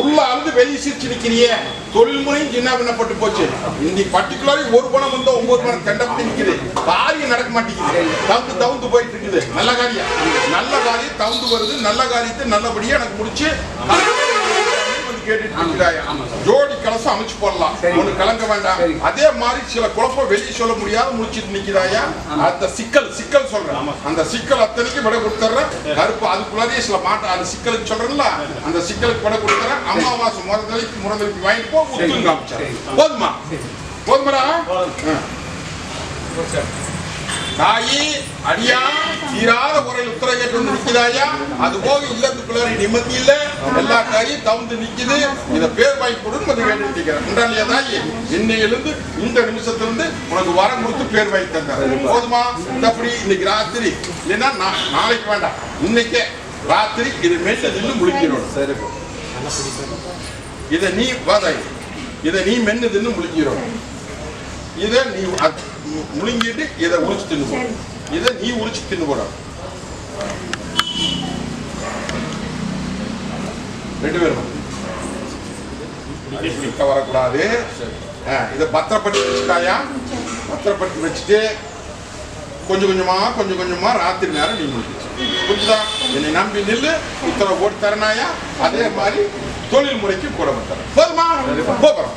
உள்ள அழுது வெளியே சிரிச்சு நிக்கிறிய தொழில் முறையும் சின்ன பண்ணப்பட்டு போச்சு. இன்னைக்கு பர்டிகுலரி ஒரு பணம் வந்து 9 பணம் கண்டப்பட்டு நிக்குது. காரியம் நடக்க மாட்டேங்குது. தவுந்து போயிட்டு இருக்குது. நல்ல காரியம் தவுந்து வருது. நல்ல காரியத்தை நல்லபடியா எனக்கு முடிச்சு ஜோடி கலசம் அமைச்சு போடலாம். ஒண்ணு கலங்க வேண்டாம். அதே மாதிரி சில குழப்பம் வெளியே சொல்ல முடியாத முடிச்சிட்டு நிக்கிறாயா. அந்த சிக்கல் சொல்றேன். அந்த சிக்கல் அத்தனைக்கு விட கொடுத்துறேன். கருப்பு அதுக்குள்ளாரியே சில மாட்டம் அந்த சிக்கலுக்கு சொல்றேன்ல, அந்த சிக்கலுக்கு விட கொடுத்துறேன். அமாவாசை முறதளிக்கு வாங்கிட்டு போ. உத்துங்க காமிச்சாரு. போதுமாடா? தாயி அடியா தீராத முறையில் உத்தரவு கேட்டு வந்து நிக்கிறாயா. அது போக இல்லத்துக்குள்ள நிம்மதி இல்ல. எல்லா காரியம் தவுந்து நிக்குது. இத பேர் வாங்கி கொடுன்னு கேட்டு நிக்கிறேன். தாயி இன்னையிலிருந்து இந்த நிமிஷத்திலிருந்து உனக்கு வரம் கொடுத்து பேர் வாங்கி தந்தாரு. போதுமா? அப்படி இன்னைக்கு ராத்திரி இல்லைன்னா நாளைக்கு வேண்டாம், இன்னைக்கே ராத்திரி இது மென்னு நின்று முழிக்கிறோம். இதை நீ வாதாயி, இதை நீ மென்னு தின்னு முழிக்கிறோம். இதை நீ முழுங்கிட்டு இதை உரிச்சு தின்னு போட. இதை நீ உரிச்சு தின்னு போட. 2 பேரும் வரக்கூடாது. இதை பத்திரப்படுத்தி வச்சுட்டாயா. பத்திரப்படுத்தி வச்சுட்டு கொஞ்சம் கொஞ்சமா ராத்திரி நேரம் நீ முடிச்சு புரிஞ்சுதா? என்னை நம்பி நில்லு. உத்தரவு போட்டு தரனாயா. அதே மாதிரி தொழில் முறைக்கு கூட தரேன். போதுமா? போறோம்.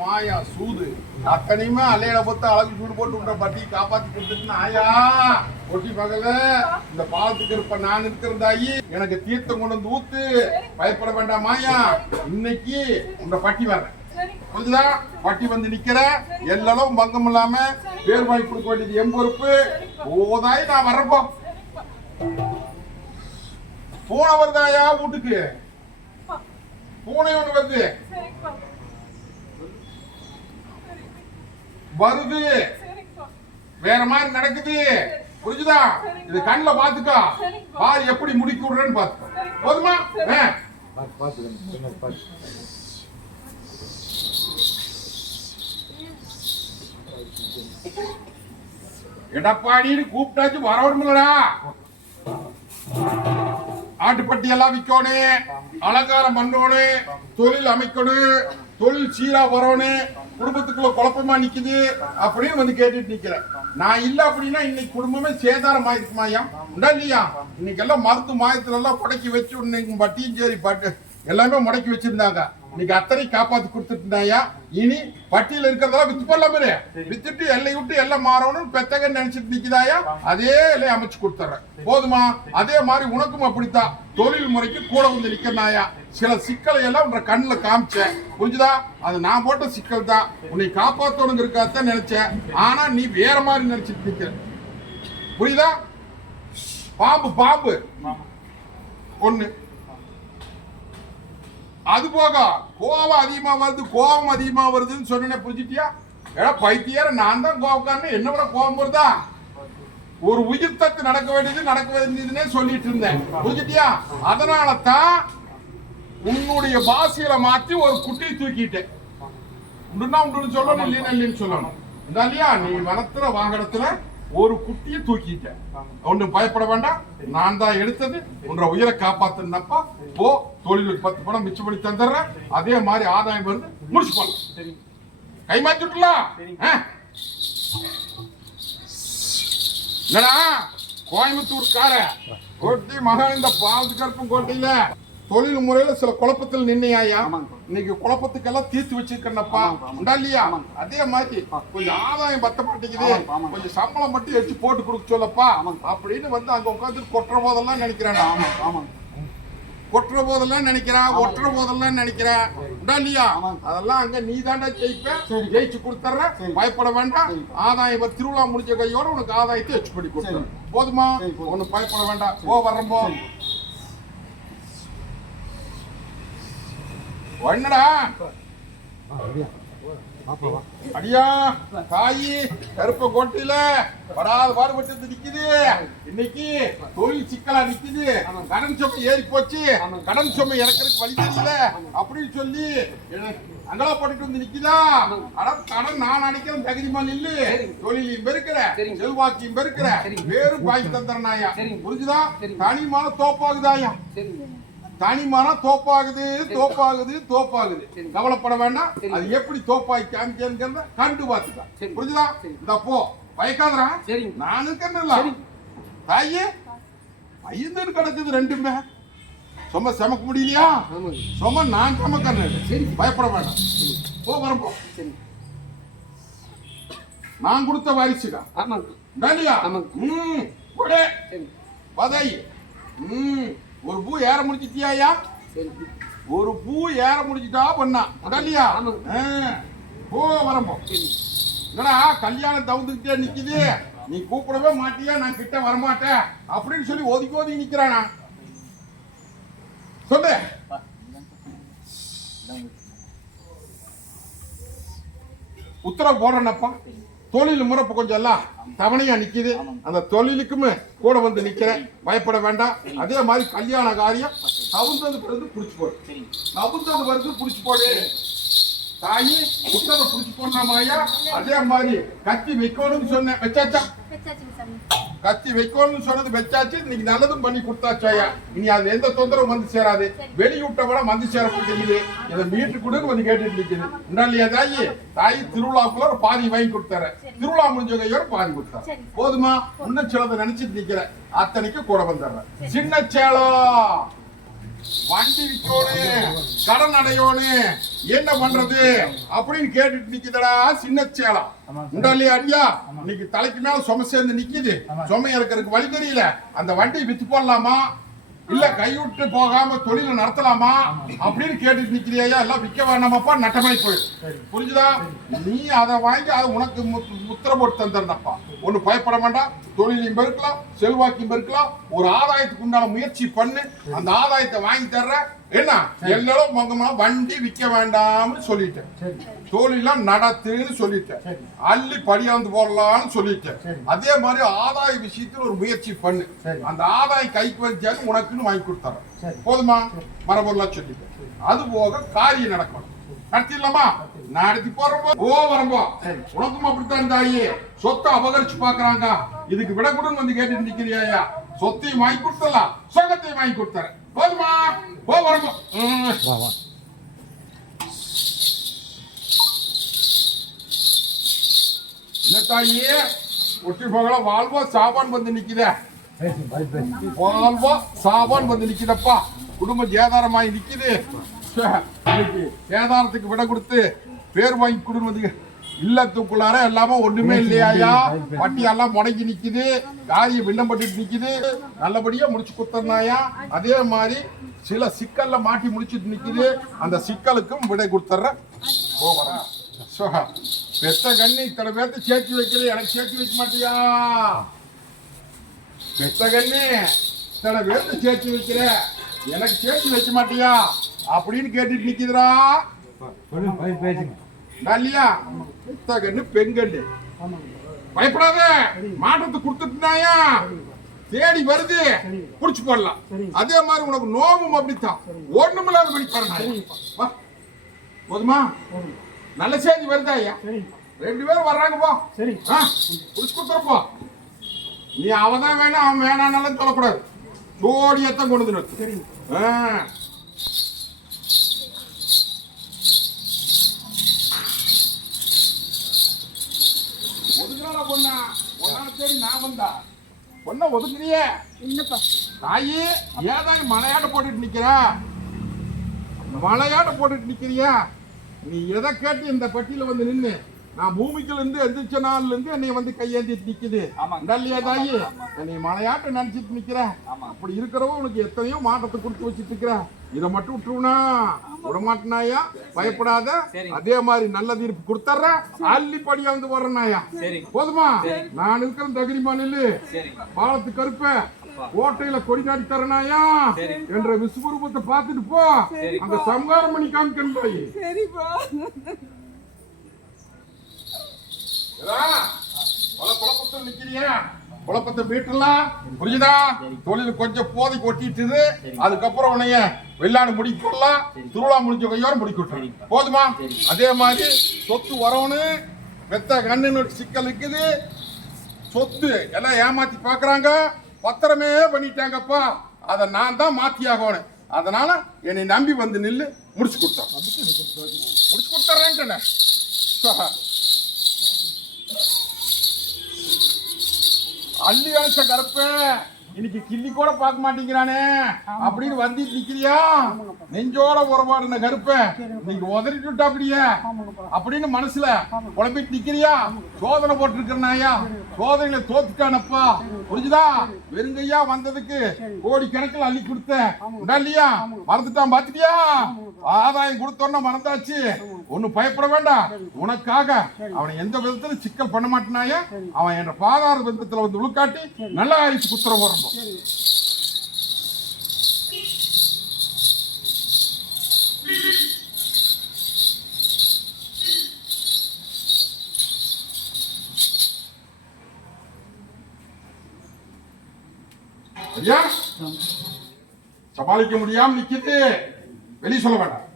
மாயா சூது அத்தனையுமே அலையில போட்டு அழகு சூடு போட்டு விட்ட பட்டி காப்பாத்தி கொடுத்துட்டு ஆயா ஒட்டி பகல இந்த பாலத்துக்கு இருப்ப நான் இருக்கிறதாயி எனக்கு தீர்த்தம் கொண்டு வந்து ஊத்து. பயப்பட வேண்டாம் மாயா. இன்னைக்கு உங்க பட்டி வர்றேன். புரிஞ்சுதா? பட்டி வந்து நிக்கிற எல்லாரும் பங்கம் இல்லாம பேர் வாங்கி கொடுக்க வேண்டியது என் பொறுப்பு. ஓதாய் நான் வர்றப்போ பூனை வருதாயா வீட்டுக்கு. பூனை ஒண்ணு வருது வேற மாதிரி நடக்குது. புரிஞ்சுதா? இது கண்ணுல பாத்துக்கா. பாரு எப்படி முடிக்க விடுறேன்னு பாத்துக்கோ. போதுமா? எடப்பாடின்னு கூப்பிட்டாச்சு வரணும்லடா. ஆட்டுப்பட்டி எல்லாம் விற்கணும், அலங்காரம் பண்ணணும், தொழில் அமைக்கணும், தொழில் சீரா வரணும், குடும்பத்துக்குள்ள குழப்பமா நிக்குது அப்படின்னு வந்து கேட்டுட்டு நிக்கிறேன். நான் இல்ல அப்படின்னா இன்னைக்கு குடும்பமே சேதாரம் ஆயிருக்குமாயா. உண்டா இல்லையா? இன்னைக்கு எல்லாம் மருத்து மாயத்துல எல்லாம் புடக்கி வச்சு இன்னைக்கு பட்டியும் சரி பாட்டு எல்லாமே முடக்கி வச்சிருந்தாங்க. இன்னைக்கு அத்தனை காப்பாத்தி கொடுத்துட்டுனாயா. இனி பட்டியல இருக்கிறதெல்லாம் வித்து போடலாமே. வித்துட்டு எல்லை விட்டு எல்லாம் மாறணும் பெத்தகன்னு நினைச்சிட்டு நிக்குதாயா. அதே எல்லையை அமைச்சு கொடுத்துறேன். போதுமா? அதே மாதிரி உனக்கும் அப்படித்தான். தொழில் முறைக்கு கூட வந்து நிக்கிறாயா. சில சிக்கலை எல்லாம் உன்ற கண்ணுல காமிச்சேன். புரிஞ்சுதா? அது நான் போட்ட சிக்கல் தான். உன்னை காப்பாத்தணுங்க இருக்காதான் நினைச்சேன். ஆனா நீ வேற மாதிரி நினைச்சிட்டு நிக்கிற. புரியுதா? பாம்பு ஒண்ணு. அது போக கோபம் அதிகமா வருதுன்னு சொன்ன. புரிஞ்சுட்டியா? ஏன்னா பைத்தியார நான் தான் கோபக்காரன்னு என்ன விட கோபம் வருதா? ஒரு உயிர் தத்து நடக்க வேண்டியதுன்னே சொல்லிட்டு இருந்தேன். புரிஞ்சுட்டியா? அதனால தான் உன்னுடைய பாஷையில மாற்றி ஒரு குட்டியை தூக்கிட்டேன். உண்டுன்னா உண்டு சொல்லணும், இல்லைன்னு சொல்லணும். இல்லையா? நீ வனத்துல வாகனத்துல ஒரு குட்டியை தூக்கிட்டேன். ஒன்றும் பயப்பட வேண்டாம். நான் தான் எடுத்தது. உன்ற உயிரை காப்பாத்துனப்பா. போ, தொழிலுக்கு 10 பணம் மிச்சம் பண்ணி தந்துடுறேன். அதே மாதிரி ஆதாயம் வருது. முடிச்சு போடலாம். கை மாத்திட்டுலாம். என்னடா கோயம்புத்தூர்கார கோட்டை மகன் இந்த பாவத்து கருப்பும் கோட்டையில தொழில் முறையில சில குழப்பத்தில் நின்னையா. இன்னைக்கு குழப்பத்துக்கெல்லாம் தீர்த்து வச்சிருக்கேன்னப்பா. உண்டா இல்லையா? அதே மாதிரி கொஞ்சம் ஆதாயம் பத்த மாட்டேங்குது, கொஞ்சம் சம்பளம் மட்டும் எடுத்து போட்டு கொடுக்க சொல்லப்பா அப்படின்னு வந்து அங்க உட்காந்து கொட்டுற போதெல்லாம் நினைக்கிறேன். கொட்டுற போதெல்லாம் நினைக்கிறேன், ஒட்டுற போதெல்லாம் நினைக்கிறேன். உண்டா இல்லையா? அதெல்லாம் அங்க நீ தாண்டா ஜெயிப்ப, ஜெயிச்சு கொடுத்துற, பயப்பட வேண்டாம். ஆதாயம் திருவிழா முடிஞ்ச கையோட உனக்கு ஆதாயத்தை வச்சு பண்ணி கொடுத்துறேன். போதுமா? ஒண்ணு பயப்பட வேண்டாம். போ வர்றப்போ என்னடா அடியா தாயி கருப்ப கோட்டையில படாத பாடுபட்டு நிக்குது. இன்னைக்கு தொழில் சிக்கலா நிக்குது. கடன் சுமை ஏறி போச்சு. கடன் சுமை இறக்கிறதுக்கு வழி தெரியல அப்படின்னு சொல்லி அங்கலா போட்டுட்டு வந்து நிக்குதா? கடன் நான் நினைக்கிறேன் தகுதிமா நில்லு. தொழிலையும் பெருக்கிற, செல்வாக்கையும் பெருக்கிற, வேறும் பாக்கி தந்துறனாயா. புரிஞ்சுதா? தனிமான தோப்பாகுதாயா. தனிமரம் தோப்பாகுது தோப்பாகுது தோப்பாகுது. கவலைப்பட வேண்டாம். அது எப்படி தோப்பாய் காமிக்கிறத கண்டு பார்த்துக்கா. புரிஞ்சுதா? இந்த போ பயக்காதரா. நான் இருக்கேன்னு தாயே ஐந்து கிடக்குது ரெண்டுமே. சும்மா சமைக்க முடியலையா? சும்மா நான் சமைக்கிறேன். பயப்பட வேண்டாம். போ வரப்போ நான் கொடுத்த வாரிசுக்கா இல்லையா? பதை ஒரு பூ ஏற முடிச்சிட்டியா? ஒரு பூ ஏற முடிச்சிட்டா பண்ணா இல்லையா? போ வரப்போ என்னடா கல்யாணம் தவுந்துக்கிட்டே நிக்குது. நீ கூப்பிடவே மாட்டியா? நான் கிட்ட வரமாட்டேன் அப்படின்னு சொல்லி ஒதுக்கி ஒதுக்கி நிக்கிறானா? சொல்லு. உத்தரவு போடுறேன்னப்பா. தொழில் முறப்பு கொஞ்சம் எல்லாம் தவணையா நிக்குது. அந்த தொழிலுக்குமே கூட வந்து நிக்கிறேன். பயப்பட வேண்டாம். அதே மாதிரி கல்யாண காரியம் தவுந்தது பிறகு புடிச்சு போடு. தவுந்தது பிறகு புடிச்சு போடு. தாயி உத்தரவை புடிச்சு போடலாமாயா? அதே மாதிரி கத்தி வைக்கணும்னு சொன்னேன். வச்சாச்சா? கத்தி வைக்கணும்னு சொன்னது வச்சாச்சு. இன்னைக்கு நல்லதும் பண்ணி கொடுத்தாச்சாயா. இனி அது எந்த தொந்தரவும் வந்து சேராது. வெளியூட்ட விட வந்து சேர முடியுது. இதை மீட்டு கூட வந்து கேட்டுட்டு நிக்குது. இல்லையா தாயி? தாயி திருவிழாக்குள்ள ஒரு பாதி வாங்கி கொடுத்தாரு. திருவிழா முடிஞ்ச கையோட பாதி கொடுத்தாரு. போதுமா? இன்னும் சிலதை நினைச்சிட்டு நிக்கிற அத்தனைக்கு கூட வந்துடுறேன். சின்ன சேலம் வண்டி விற்கணும், கடன் அடையணும், என்ன பண்றது அப்படின்னு கேட்டுட்டு நிக்குதடா சின்ன சேலம். உண்டா இல்லையா அடியா? இன்னைக்கு தலைக்கு மேல சுமை சேர்ந்து நிக்குது. சுமை இறக்கிறதுக்கு வழி தெரியல. அந்த வண்டியை வித்து போடலாமா இல்ல கைவிட்டு போகாம தொழில நடத்தலாமா அப்படின்னு கேட்டுட்டு நிக்கிறியா? எல்லாம் விற்க வேண்டாமாப்பா, நட்டமாய் போயிடு. புரிஞ்சுதா? நீ அதை வாங்கி அதை உனக்கு முத்திர போட்டு தந்துருந்தப்பா. ஒண்ணு பயப்பட வேண்டாம். தொழிலையும் பெருக்கலாம், செல்வாக்கையும் பெருக்கலாம். ஒரு ஆதாயத்துக்கு உண்டான முயற்சி பண்ணு. அந்த ஆதாயத்தை வாங்கி தர்ற என்ன எல்லாரும் மொங்கமா வண்டி விற்க வேண்டாம்னு சொல்லிட்டேன். தொழிலாம் நடத்துன்னு சொல்லிட்டேன். அள்ளி படியாந்து போடலாம்னு சொல்லிட்டேன். அதே மாதிரி ஆதாய விஷயத்துல ஒரு முயற்சி பண்ணு. அந்த ஆதாயம் கைக்கு வச்சாலும் உனக்குன்னு வாங்கி கொடுத்தாரு. போதுமா? மரபொருளா சொல்லிட்டேன். அது போக காரியம் நடக்கணும். நடத்திடலாமா? நடத்தி போறப்போ வரம்போ உனக்கும் அப்படித்தான் தாயி. சொத்தை அபகரிச்சு பாக்குறாங்க. இதுக்கு விட கூட வந்து கேட்டு நிக்கிறியா? சொத்தையும் வாங்கி கொடுத்தலாம், சொகத்தையும் வாங்கி கொடுத்தாரு. போதுமா? போ வரம்போ. என்ன தாயி ஒட்டி போகல வாழ்வா சாபான் வந்து நிக்குத. வாழ்வா சாபான் வந்து நிக்குதப்பா. குடும்ப சேதாரமாயி நிக்குது. சேதாரத்துக்கு விட கொடுத்து பேர் வாங்கி கொடுன்னு இல்லத்துக்குள்ளார எல்லாமே ஒண்ணுமே இல்லையா? வட்டி எல்லாம் முடங்கி நிக்குது. காரியம் விண்ணப்பட்டு நிக்குது. நல்லபடியா முடிச்சு கொடுத்தனாயா? அதே மாதிரி சில சிக்கல்ல மாட்டி முடிச்சுட்டு நிக்குது. அந்த சிக்கலுக்கும் விடை கொடுத்துற. பெத்த கண்ணு இத்தனை பேர்த்து சேர்த்து வைக்கல, எனக்கு சேர்த்து வைக்க மாட்டியா? பெத்த கண்ணு இத்தனை பேர்த்து சேர்த்து வைக்கிற, எனக்கு சேர்த்து வைக்க மாட்டியா அப்படின்னு கேட்டுட்டு நிக்குதுரா. இல்லையா? பெத்த கண்ணு பெண்கண்ணு பயப்படாத. மாற்றத்தை கொடுத்துட்டாயா தேடி வருது, புடிச்சு போடலாம். அதே மாதிரி உனக்கு நோவும் அப்படித்தான். ஒண்ணுமில்லாத படி பாருங்க. போதுமா? நல்ல செய்தி வருதா ஐயா? ரெண்டு பேரும் வர்றாங்க. போ புடிச்சு கொடுத்துறப்போ. நீ அவதான் வேணா அவன் வேணான்னாலும் சொல்லக்கூடாது. ஜோடியத்தான் கொண்டு வந்து ஒதுக்குறா பொண்ணா. ஒன்னால தேடி நான் வந்தா பொண்ண ஒதுக்குறியே தாயி. ஏதாவது மலையாட்ட போட்டுட்டு நிக்கிற, மலையாட்ட போட்டுட்டு நிக்கிறியா? நீ எதை கேட்டு இந்த பெட்டியில வந்து நின்னு நான் பூமிக்குள்ள இருந்து எந்திரிச்ச நாள்ல இருந்து என்னை வந்து கையேந்திட்டு நிக்குது. இல்லையா தாயி? நீ மலையாட்ட நினைச்சிட்டு நிக்கிற. அப்படி இருக்கிறவங்க உனக்கு எத்தனையோ மாற்றத்தை கொடுத்து வச்சுட்டு இருக்கிற. இதை மட்டும் விட்டுருவனா விட மாட்டேனாயா? பயப்படாத. அதே மாதிரி நல்ல தீர்ப்பு கொடுத்துறேன். அள்ளி படியா வந்து வர்றேன்னாயா போதுமா? நான் இருக்கிற தகுதிமா நெல்லு பாலத்து கருப்ப கோட்டையில கொடி நாடி தரனாயா என்ற விஸ்வரூபத்தை பார்த்துட்டு போ. அந்த சம்ஹாரம் பண்ணி காமிக்கணும் போய். குழப்பத்தில் நிக்கிறியா? குழப்பத்தை வீட்டுலாம் புரியுதா? தொழில் கொஞ்சம் போதை கொட்டிட்டு அதுக்கப்புறம் உன்னைய வெள்ளாடு முடிக்கலாம். திருவிழா முடிஞ்ச கையோட முடிக்கட்டும் போதுமா? அதே மாதிரி சொத்து வரவனு வெத்த கண்ணு சிக்கல் இருக்குது. சொத்து எல்லாம் ஏமாத்தி பாக்குறாங்க. பத்திரமே பண்ணிட்டாங்கப்பா. அதை நான் தான் மாத்தி ஆகணும். அதனால என்னை நம்பி வந்து நில்லு. முடிச்சு கொடுத்தேன். முடிச்சு கொடுத்துறேன். அள்ளி அழைச்ச கருப்ப இன்னைக்கு கிள்ளி கூட பார்க்க மாட்டேங்கிறானே அப்படின்னு வந்து நிக்கிறியா? நெஞ்சோட உறவாடுன கருப்ப நீங்க உதறிட்டு அப்படியே அப்படின்னு மனசுல குழம்பிட்டு நிக்கிறியா? சோதனை போட்டு இருக்கிறனாயா? சோதனையில தோத்துட்டானப்பா. புரிஞ்சுதா? வெறுங்கையா வந்ததுக்கு கோடி கணக்கில் அள்ளி கொடுத்த இல்லையா? மறந்துட்டான் பாத்துட்டியா? ஆதாயம் கொடுத்தோன்னா மறந்தாச்சு. ஒன்னும் பயப்பட வேண்டாம். உனக்காக அவனை எந்த விதத்துல சிக்கல் பண்ண மாட்டேனாயா? அவன் என்ற பாதார விதத்துல வந்து உழுக்காட்டி நல்லா ஆயிடுச்சு குத்திரம் வரணும். சமாளிக்க முடியாம நிக்குது. வெளியே சொல்ல வேண்டாம்.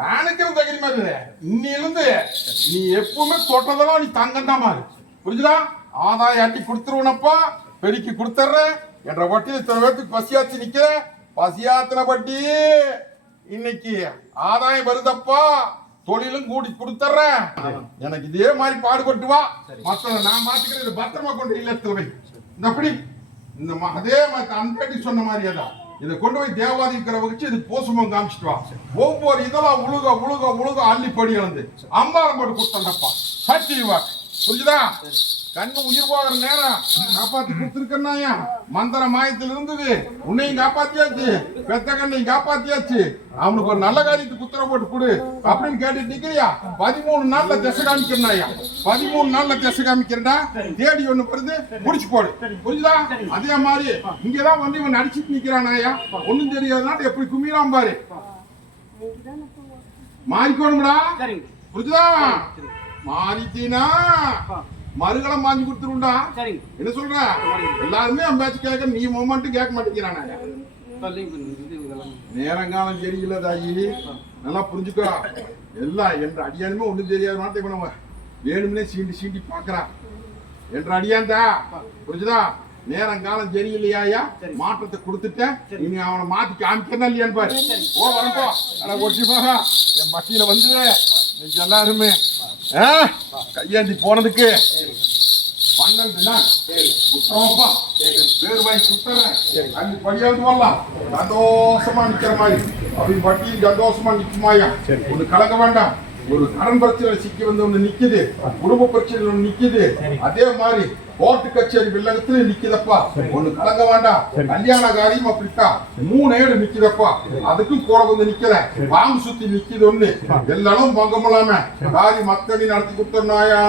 நானுக்கு தகுதி மாதிரி இன்னிலிருந்து நீ எப்பவுமே தொட்டதெல்லாம் நீ தங்கம் தான் மாறு. புரிஞ்சுதா? ஆதாயம் அட்டி கொடுத்துருவனப்பா. பெருக்கி கொடுத்துற என்ற வட்டியில் இத்தனை பேருக்கு பசியாச்சு நிக்க. பசியாத்தின வட்டி இன்னைக்கு ஆதாயம் வருதப்பா. தொழிலும் கூடி கொடுத்துறேன். எனக்கு இதே மாதிரி பாடுபட்டு வா. மத்த நான் மாத்திக்கிறேன். பத்திரமா கொண்டு இல்லத்துல வை. இந்த அப்படி இந்த அதே மாதிரி அந்த சொன்ன மாதிரி அதான் இதை கொண்டு போய் தேவாதி இருக்கிற வச்சு இது போசுமம் காமிச்சிட்டு வா. ஒவ்வொரு இதெல்லாம் உழுக உழுக உழுக அள்ளி படி இழந்து அம்பாரம் போட்டு கொடுத்தண்டப்பா. சட்டி வா. புரிஞ்சுதா? கண்ணு உயிர் போகிற நேரம் காப்பாத்தி கொடுத்துருக்கா. மந்திர மாயத்தில் இருந்தது. உன்னையும் காப்பாத்தியாச்சு. பெத்த கண்ணையும் காப்பாத்தியாச்சு. அவனுக்கு ஒரு நல்ல காரியத்துக்கு உத்தரவு போட்டு கொடு அப்படின்னு கேட்டுட்டு நிக்கிறியா? 13 நாள்ல திசை காமிக்கிறனாயா? 13 நாள்ல திசை காமிக்கிறா. தேடி ஒண்ணு வருது முடிச்சு போடு. புரிஞ்சுதா? அதே மாதிரி இங்கதான் வந்து இவன் நடிச்சுட்டு நிக்கிறானாயா? ஒண்ணும் தெரியாதனால எப்படி கும்பிடாம பாரு. மாறிக்கோணும்டா. புரிஞ்சுதா? மாறிட்டீனா மறுகலம் வாங்கி கொடுத்துருண்டா. என்ன சொல்ற? எல்லாருமே அம்பாச்சு கேட்க நீ மொமெண்ட்டும் கேட்க மாட்டேங்கிறானா? நேரங்காலம் தெரியல தாயி. நல்லா புரிஞ்சுக்கோ. எல்லாம் என்ற அடியானுமே ஒண்ணும் தெரியாத மாட்டே பண்ண வேணும்னே சீண்டி சீண்டி பாக்குறான் என்ற அடியான்டா. புரிஞ்சுதா? நேரங்காலம் தெரியலையா? மாற்றத்தை கொடுத்துட்டேன். நீ அவனை மாத்தி காமிக்கிறா இல்லையான்னு பாரு. ஓ வரப்போ ஆனா ஒட்டி போக என் பட்டியில வந்து இன்னைக்கு எல்லாருமே கையாண்டி போனதுக்கு 12 நாள் குற்றமாப்பா. பேர் வாங்கி கொடுத்துறேன். அங்க படியாவது வரலாம். சந்தோஷமா நிக்கிற மாதிரி அப்படின்னு பட்டியும் சந்தோஷமா நிக்குமாயா? ஒண்ணு கலக்க வேண்டாம். ஒரு கடன் பிரச்சனை சிக்கி வந்து ஒண்ணு நிக்குது. குடும்ப பிரச்சனை ஒண்ணு நிக்குது. அதே மாதிரி கோர்ட்டு கச்சேரி வில்லகத்துல நிக்குதப்பா. ஒண்ணு கலங்க வேண்டாம். கல்யாண காரியம் அப்படிக்கா 3 ஏடு நிக்குதப்பா. அதுக்கும் கூட வந்து நிக்கிற பாம்பு சுத்தி நிக்குது ஒண்ணு. எல்லாரும் பங்கம் இல்லாம காரி மத்தடி நடத்தி கொடுத்தனாயா.